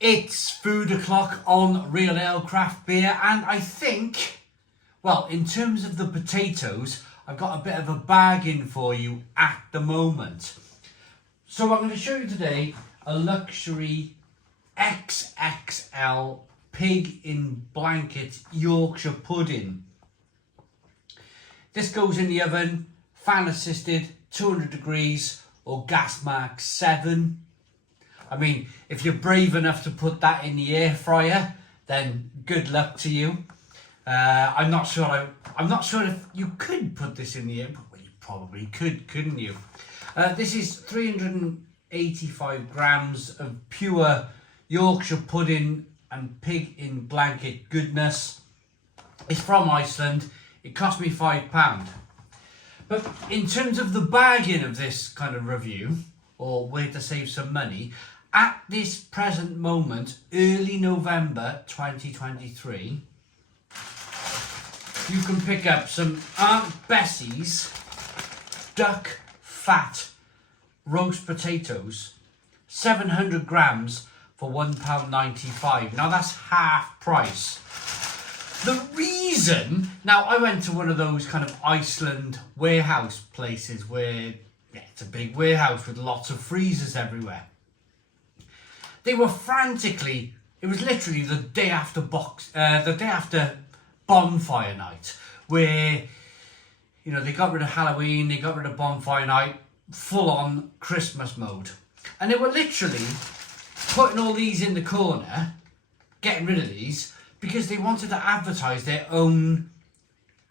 It's food o'clock on Real Ale Craft Beer, and I think, well, in terms of the potatoes, I've got a bit of a bargain for you at the moment. So I'm going to show you today a luxury XXL pig in blanket Yorkshire pudding. This goes in the oven, fan assisted, 200 degrees or gas mark 7. I mean, if you're brave enough to put that in the air fryer, then good luck to you. I'm not sure if you could put this in the air, but well, you probably could, couldn't you? This is 385 grams of pure Yorkshire pudding and pig in blanket goodness. It's from Iceland. It cost me £5. But in terms of the bargain of this kind of review, or where to save some money, at this present moment, early November 2023, you can pick up some Aunt Bessie's duck fat roast potatoes, 700 grams for £1.95. Now that's half price. The reason, now I went to one of those kind of Iceland warehouse places where it's a big warehouse with lots of freezers everywhere. They were frantically, it was literally the day after bonfire night, where, you know, they got rid of Halloween, they got rid of bonfire night, full on Christmas mode. And they were literally putting all these in the corner, getting rid of these, because they wanted to advertise their own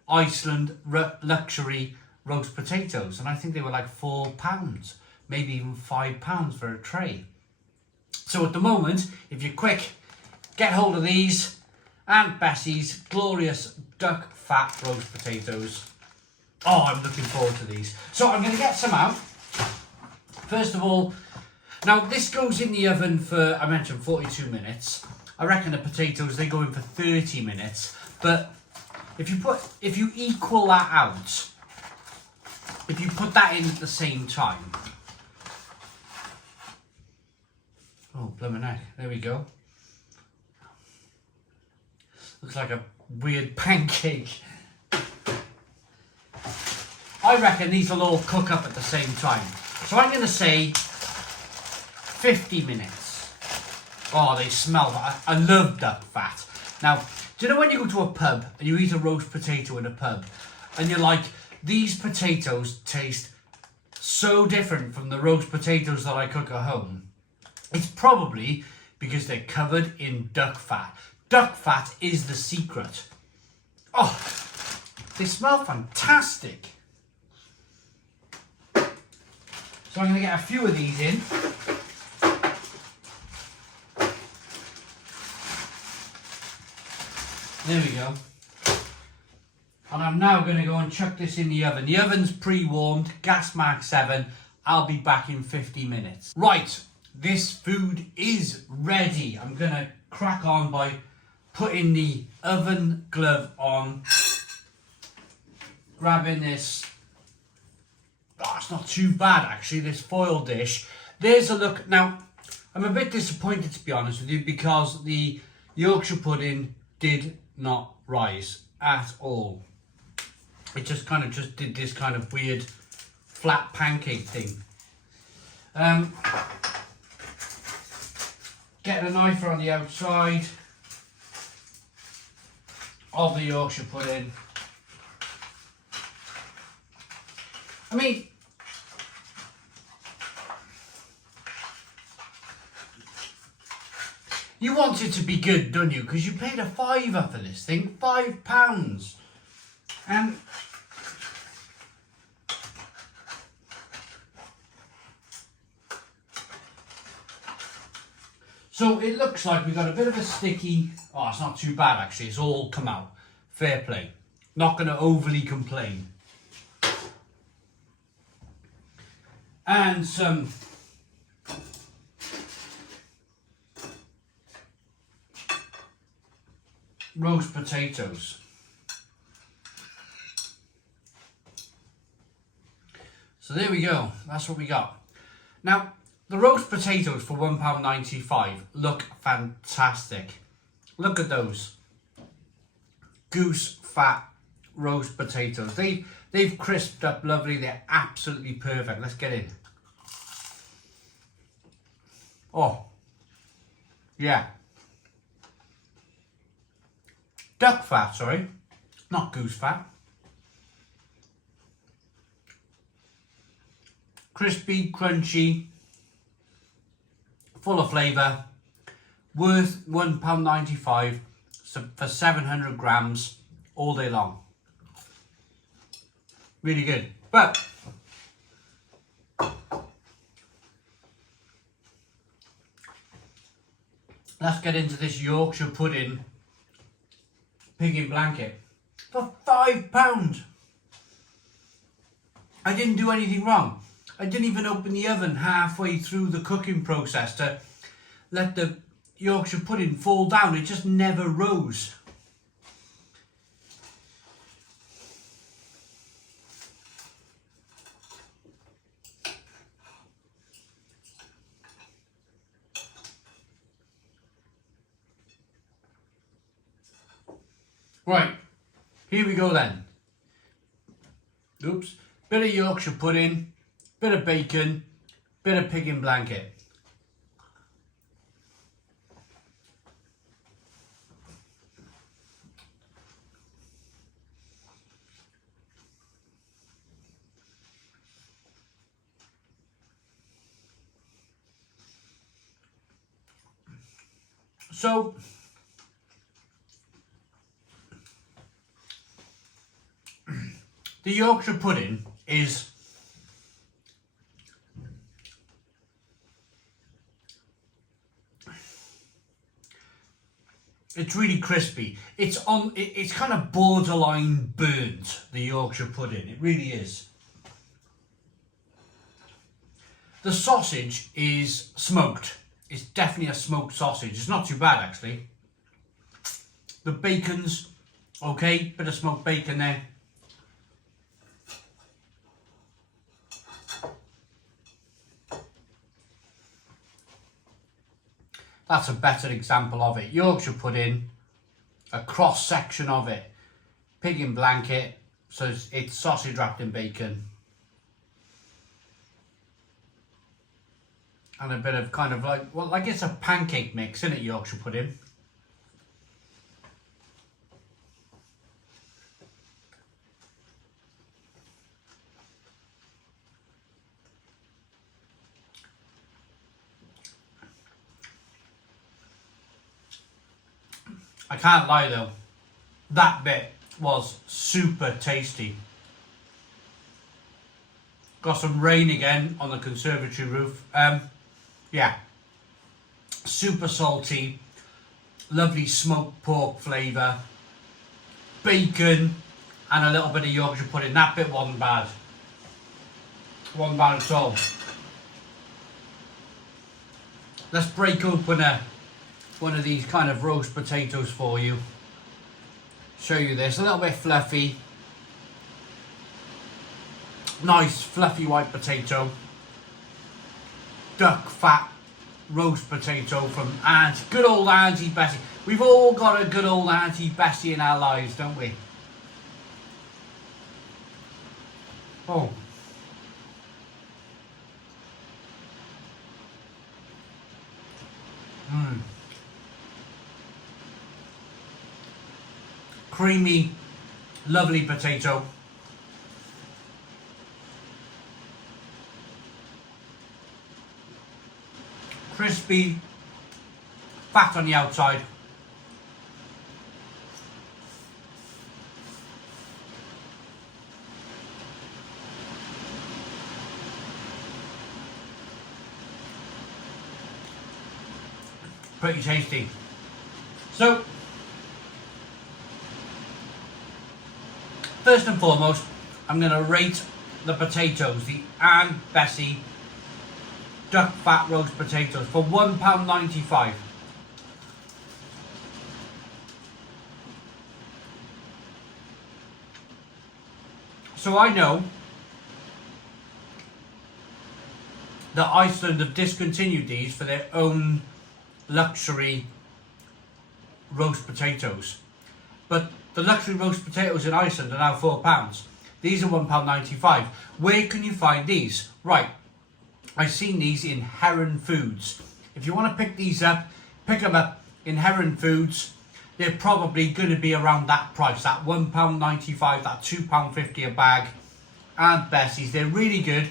Iceland luxury roast potatoes. And I think they were like £4, maybe even £5 for a tray. So at the moment, if you're quick, get hold of these Aunt Bessie's glorious duck fat roast potatoes. Oh, I'm looking forward to these. So I'm going to get some out. First of all, now this goes in the oven for, I mentioned, 42 minutes. I reckon the potatoes, they go in for 30 minutes. But if you equal that out, if you put that in at the same time. Oh, blimey neck. There we go. Looks like a weird pancake. I reckon these will all cook up at the same time. So I'm going to say 50 minutes. Oh, they smell. I love duck fat. Now, do you know when you go to a pub and you eat a roast potato in a pub and you're like, these potatoes taste so different from the roast potatoes that I cook at home? It's probably because they're covered in duck fat. Duck fat is the secret. Oh, they smell fantastic. So I'm going to get a few of these in. There we go. And I'm now going to go and chuck this in the oven. The oven's pre-warmed, gas mark 7. I'll be back in 50 minutes. Right, this food is ready. I'm going to crack on by putting the oven glove on, grabbing this, oh, it's not too bad actually, this foil dish. There's a look. Now, I'm a bit disappointed, to be honest with you, because the Yorkshire pudding did not rise at all. It just kind of just did this kind of weird flat pancake thing. Getting a knife on the outside of the Yorkshire pudding. I mean, you want it to be good, don't you? Because you paid a £5 for this thing, £5. And so it looks like we've got a bit of a sticky, oh, it's not too bad actually, it's all come out. Fair play. Not going to overly complain. And some roast potatoes. So there we go, that's what we got. Now, The roast potatoes for £1.95 look fantastic. Look at those. Goose fat roast potatoes. They've crisped up lovely. They're absolutely perfect. Let's get in. Oh, yeah. Duck fat, sorry. Not goose fat. Crispy, crunchy, full of flavour. Worth £1.95 for 700 grams all day long. Really good. But let's get into this Yorkshire pudding pig in blanket for £5. I didn't do anything wrong. I didn't even open the oven halfway through the cooking process to let the Yorkshire pudding fall down. It just never rose. Right, here we go then. Oops. Bit of Yorkshire pudding, bit of bacon, bit of pig in blanket. So, the Yorkshire pudding is it's really crispy. It's kind of borderline burnt, the Yorkshire pudding. It really is. The sausage is smoked. It's definitely a smoked sausage. It's not too bad actually. The bacon's okay, bit of smoked bacon there. That's a better example of it. Yorkshire pudding, a cross section of it. Pig in blanket, so it's sausage wrapped in bacon. And a bit of kind of like, well, like it's a pancake mix, isn't it, Yorkshire pudding? I can't lie though, that bit was super tasty. Got some rain again on the conservatory roof. Yeah, super salty, lovely smoked pork flavour, bacon and a little bit of Yorkshire pudding. That bit wasn't bad. Wasn't bad at all. Let's break open one of these kind of roast potatoes for you. Show you this, a little bit fluffy. Nice fluffy white potato. Duck fat roast potato from good old Auntie Bessie. We've all got a good old Auntie Bessie in our lives, don't we? Oh. Creamy, lovely potato. Crispy, fat on the outside. Pretty tasty. So, first and foremost, I'm going to rate the potatoes, the Aunt Bessie duck fat roast potatoes for £1.95. So I know that Iceland have discontinued these for their own luxury roast potatoes. But the luxury roast potatoes in Iceland are now £4. These are £1.95. Where can you find these? Right, I've seen these in Heron Foods. If you want to pick these up, pick them up in Heron Foods. They're probably going to be around that price, that £1.95, that £2.50 a bag. And Bessie's, they're really good.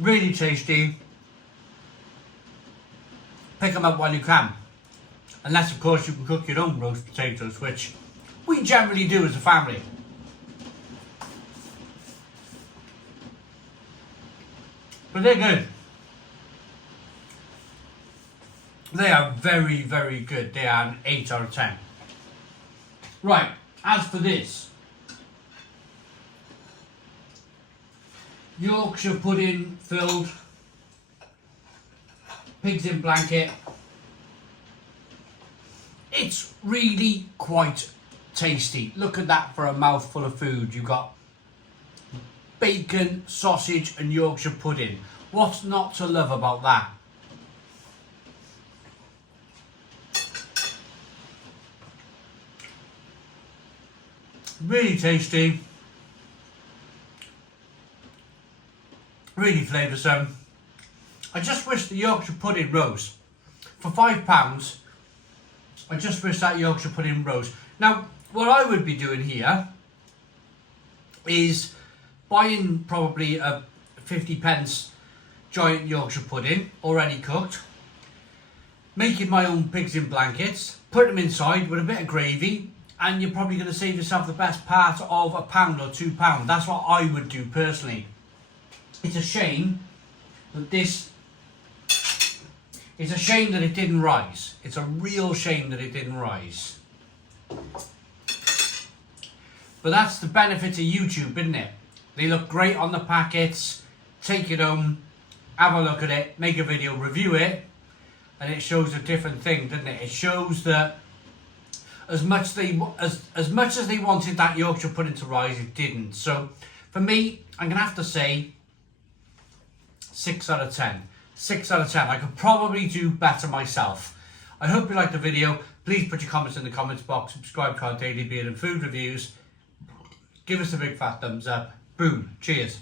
Really tasty. Pick them up while you can. Unless, of course, you can cook your own roast potatoes, which we generally do as a family. But they're good. They are very, very good. They are an 8 out of 10. Right, as for this, Yorkshire pudding filled, pigs in blanket. It's really quite tasty. Look at that for a mouthful of food. You've got bacon, sausage and Yorkshire pudding. What's not to love about that? Really tasty. Really flavoursome. I just wish the Yorkshire pudding rose. For £5, I just wish that Yorkshire pudding rose. Now, what I would be doing here is buying probably a 50p giant Yorkshire pudding, already cooked, making my own pigs in blankets, put them inside with a bit of gravy, and you're probably going to save yourself the best part of £1 or £2. That's what I would do personally. It's a shame that it's a shame that it didn't rise. It's a real shame that it didn't rise. But that's the benefit of YouTube, isn't it? They look great on the packets. Take it home, have a look at it, make a video, review it, and it shows a different thing, doesn't it? It shows that as much as they wanted that Yorkshire pudding to rise, it didn't. So for me, I'm gonna have to say 6 out of 10. 6 out of 10. I could probably do better myself. I hope you liked the video. Please put your comments in the comments box. Subscribe to our daily beer and food reviews. Give us a big fat thumbs up. Boom. Cheers.